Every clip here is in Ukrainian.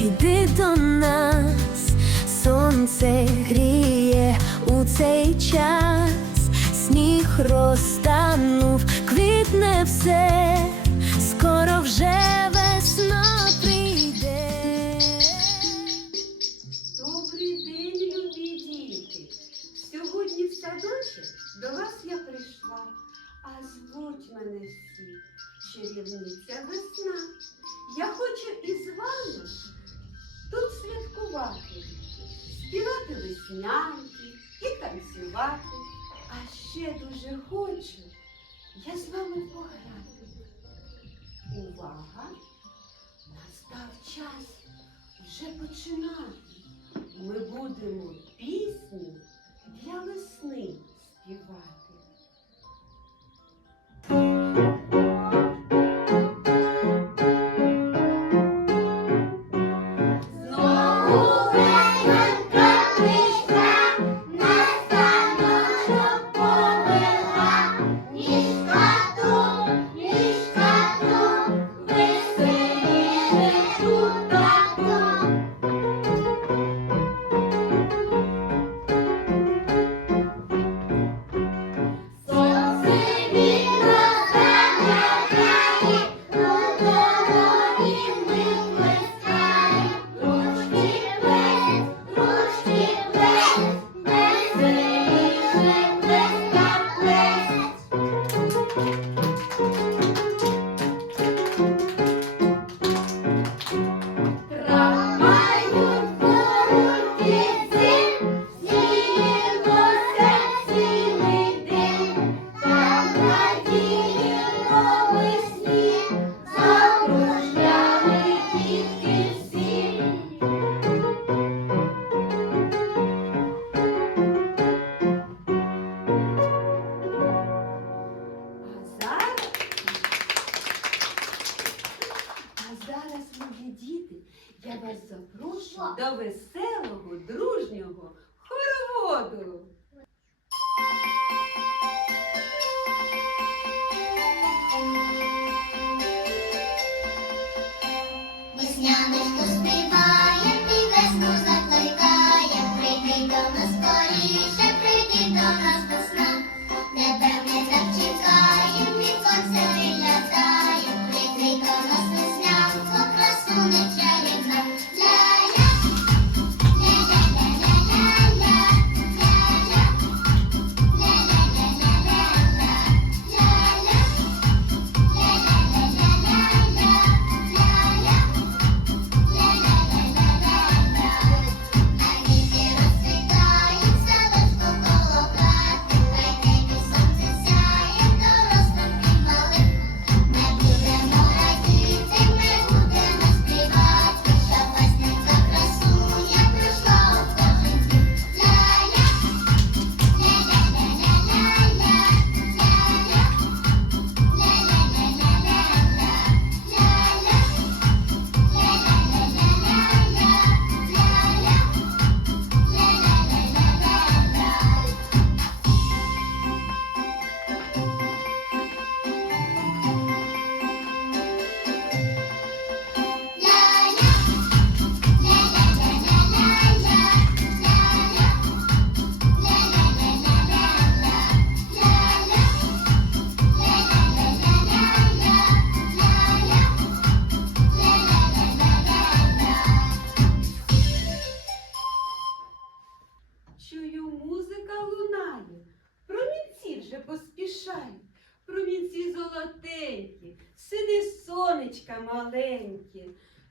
Іди до нас, сонце гріє у цей час, сніг розтанув, квітне все. піснянки і танцювати. А ще дуже хочу я з вами пограти. Увага! Настав час вже починати. Ми будемо пісню для весни співати.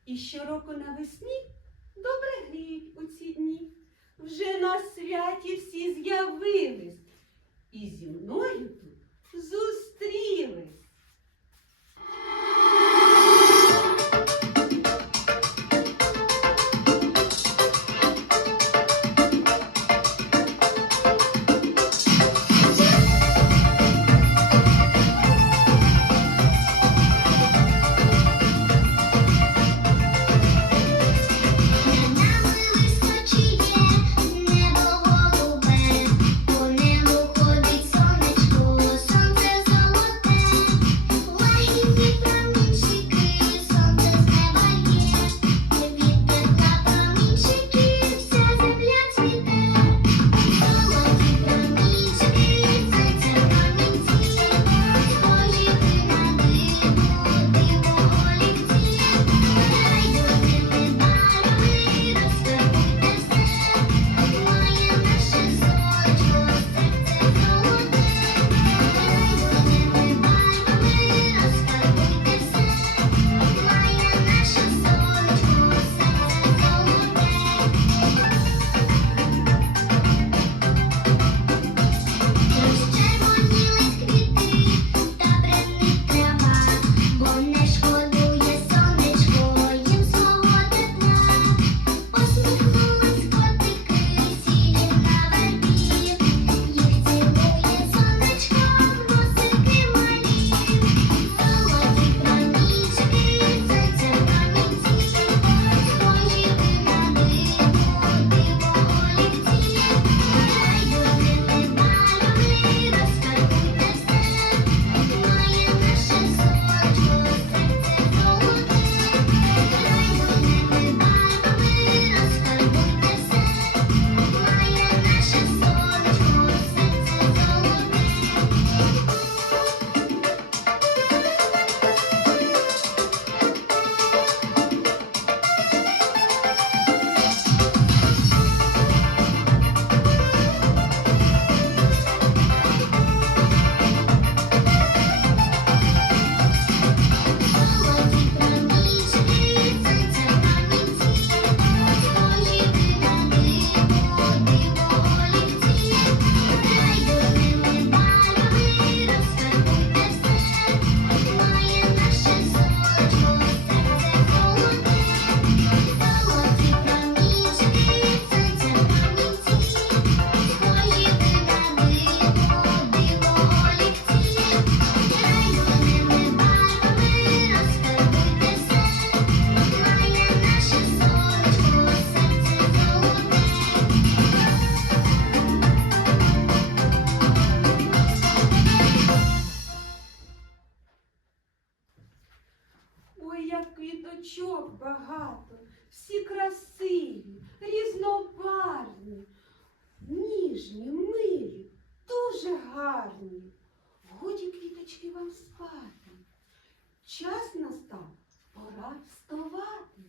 І щороку навесні добре гріють у ці дні. Вже на святі всі з'являються. ніжні, милі, дуже гарні. Годі квіточки вам спати. Час настав, пора вставати.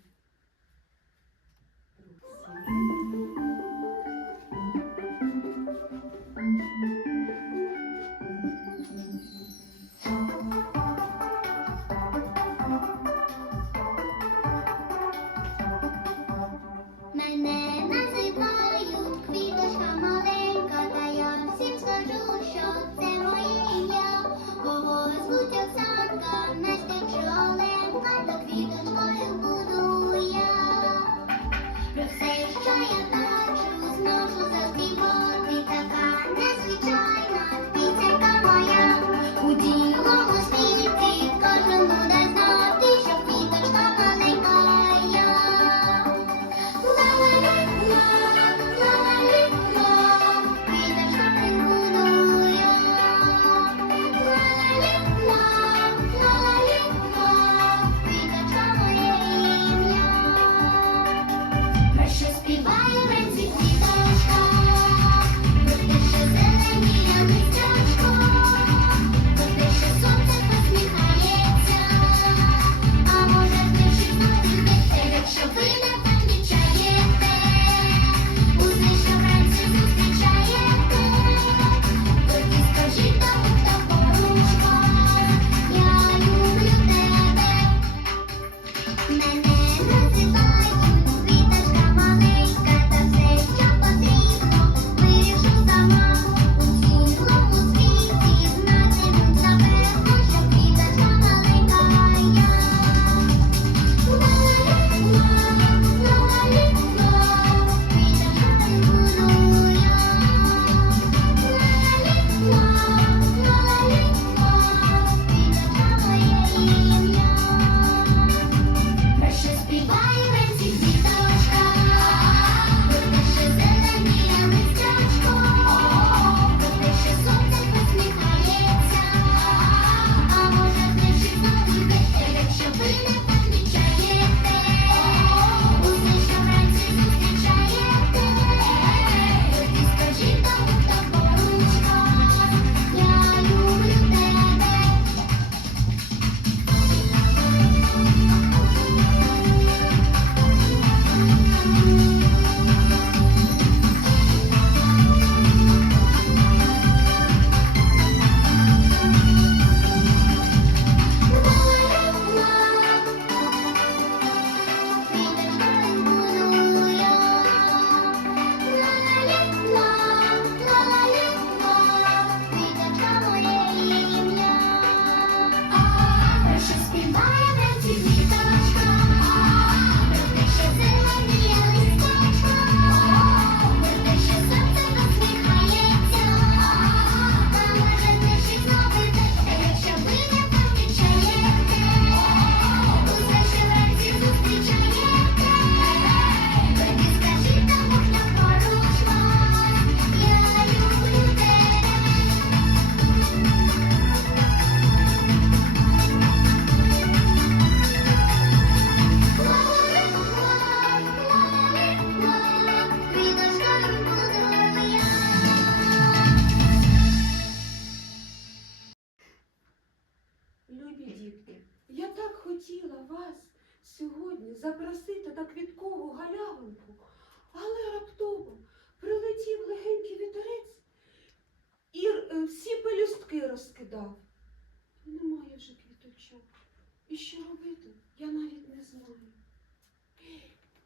Bye.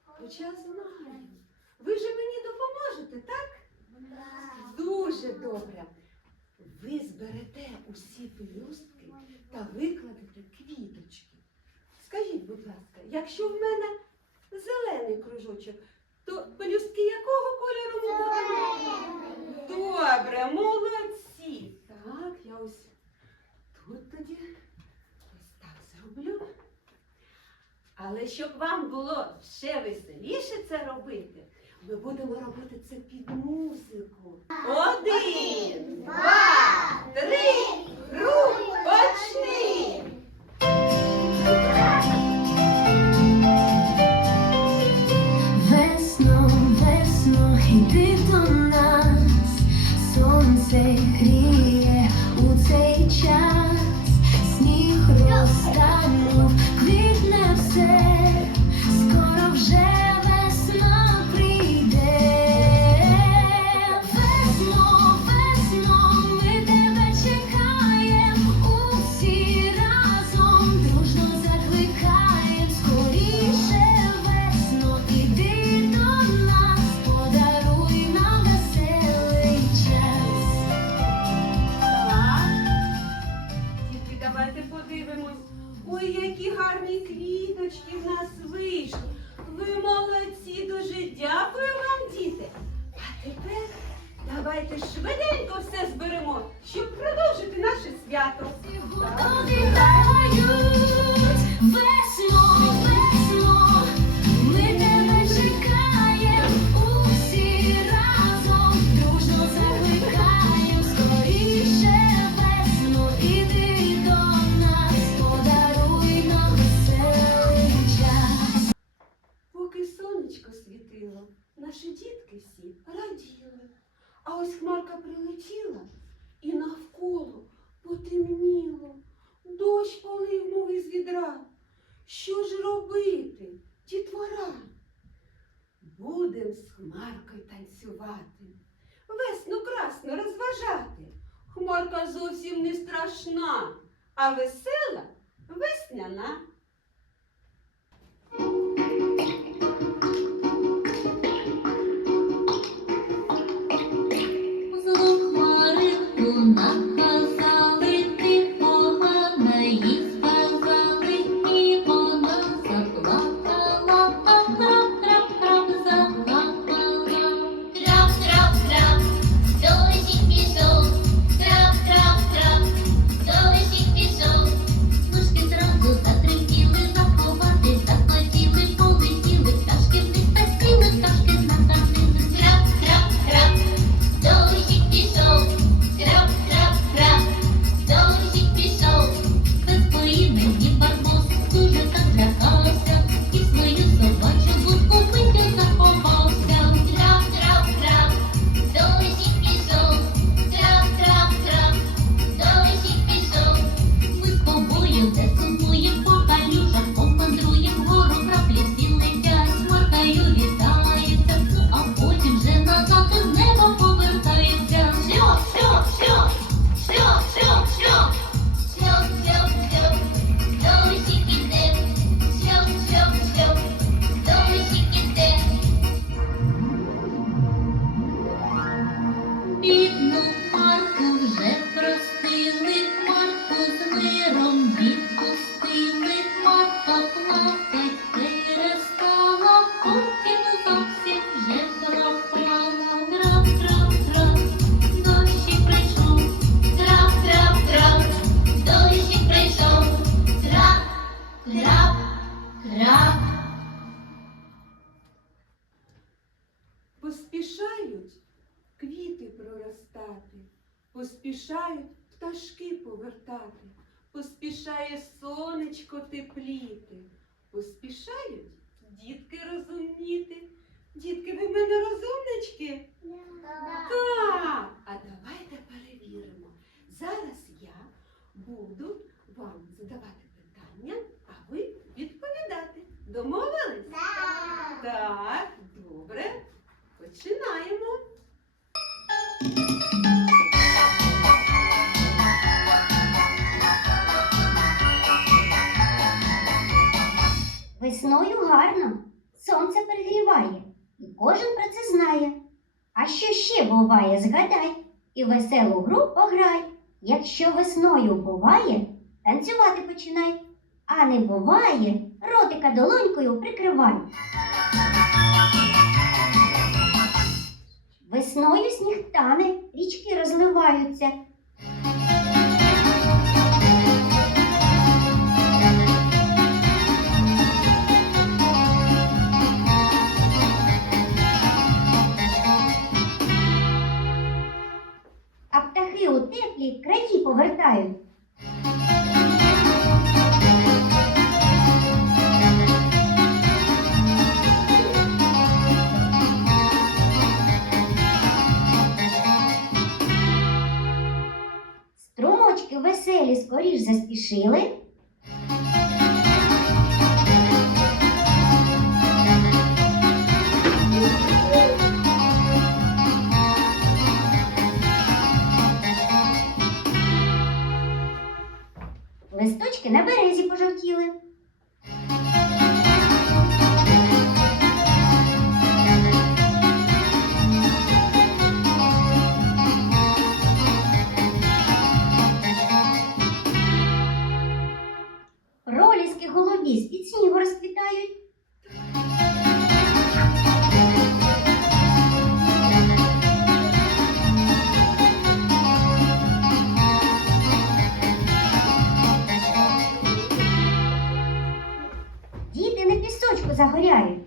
Хоча знаю. Ви же мені допоможете, так? Дуже добре. Ви зберете усі пелюстки та викладете квіточки. Скажіть, будь ласка, якщо в мене зелений кружочок, то пелюстки якого кольору будуть? Добре, молодці. Так, я ось тут тоді. Але щоб вам було ще веселіше це робити, ми будемо робити це під музику. Один, два, три, рух, почни! Весно, весно, йди до нас, сонце гріє. ж робити, дітвора? Будем з хмаркою танцювати, весну красно розважати. Хмарка зовсім не страшна, а весела весняна. сонечко тепліти. Поспішають дітки розуміти. Дітки, ви в мене розумнички? Так. Да. А давайте перевіримо. Зараз я буду вам задавати питання, а ви відповідати. Домовились? Так. Да. Так, добре. Починаємо. Весною гарно сонце пригріває і кожен про це знає. А що ще буває, згадай, і веселу гру пограй. Якщо весною буває, танцювати починай, а не буває, ротика долонькою прикривай. Весною сніг тане, річки розливаються. теплі краї повертають. Струмочки веселі скоріш заспішили. Загоряють.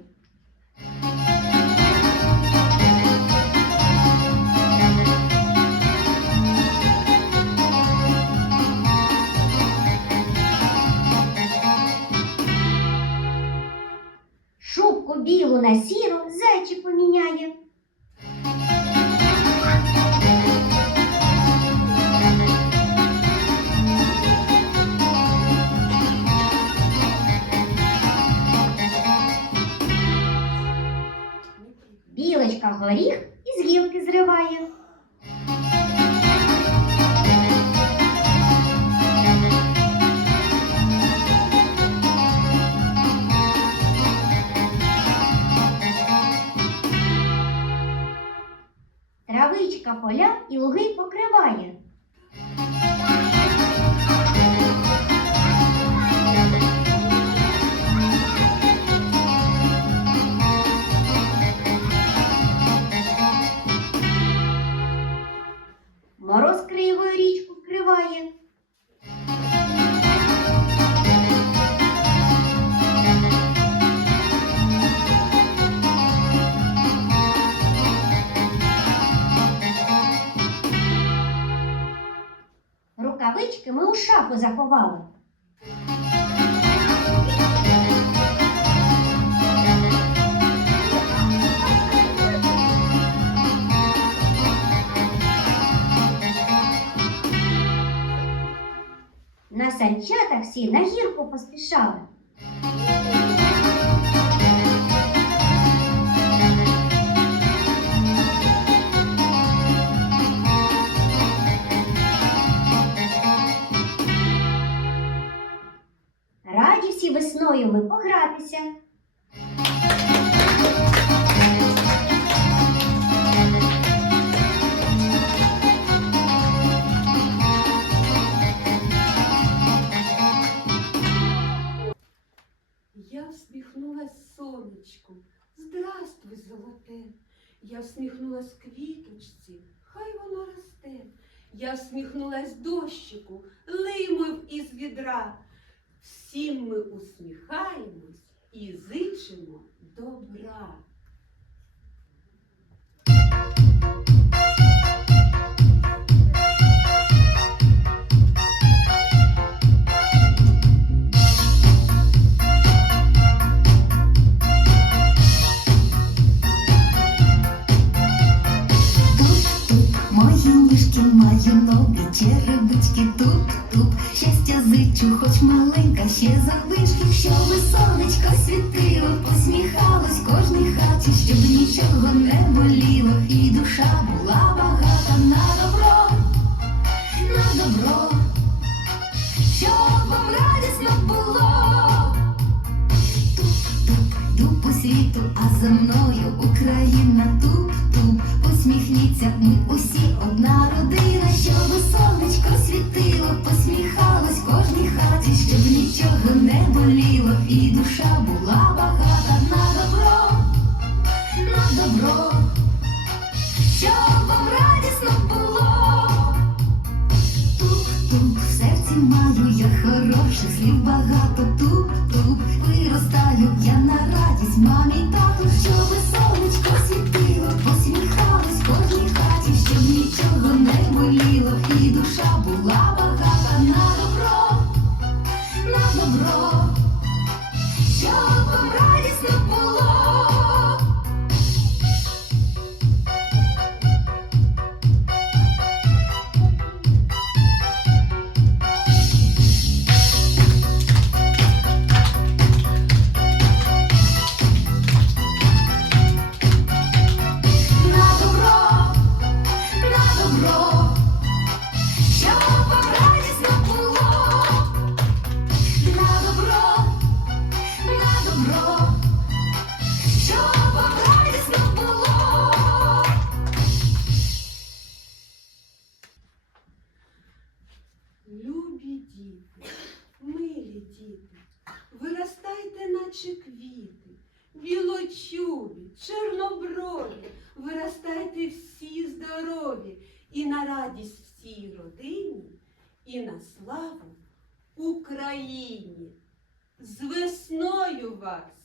Шубку білу на сіру зайчик поміняє. Поля і луги покриває. Рукавички ми у шафу заховали. На санчатах всі на гірку поспішали. Весною погратися. Я всміхнулась сонечку, здравствуй, золоте. Я всміхнулась квіточці, хай вона росте. Я всміхнулась дощику, лимов із відра. Всім ми усміхаємось і зичимо добра. Маю ноги, черевички, туп-туп. Щастя зичу, хоч ще завишки, щоби сонечко світило, посміхалось кожній хаті, щоб нічого не боліло, і душа була багата на добро, на добро, щоб вам радісно було. Туп-туп, по світу, а за мною Україна туп-туп. Посміхніться, ми усі серці я хороших слів багато. Туп-туп, виростаю я на радість мамі тату, ви сонечко bucks.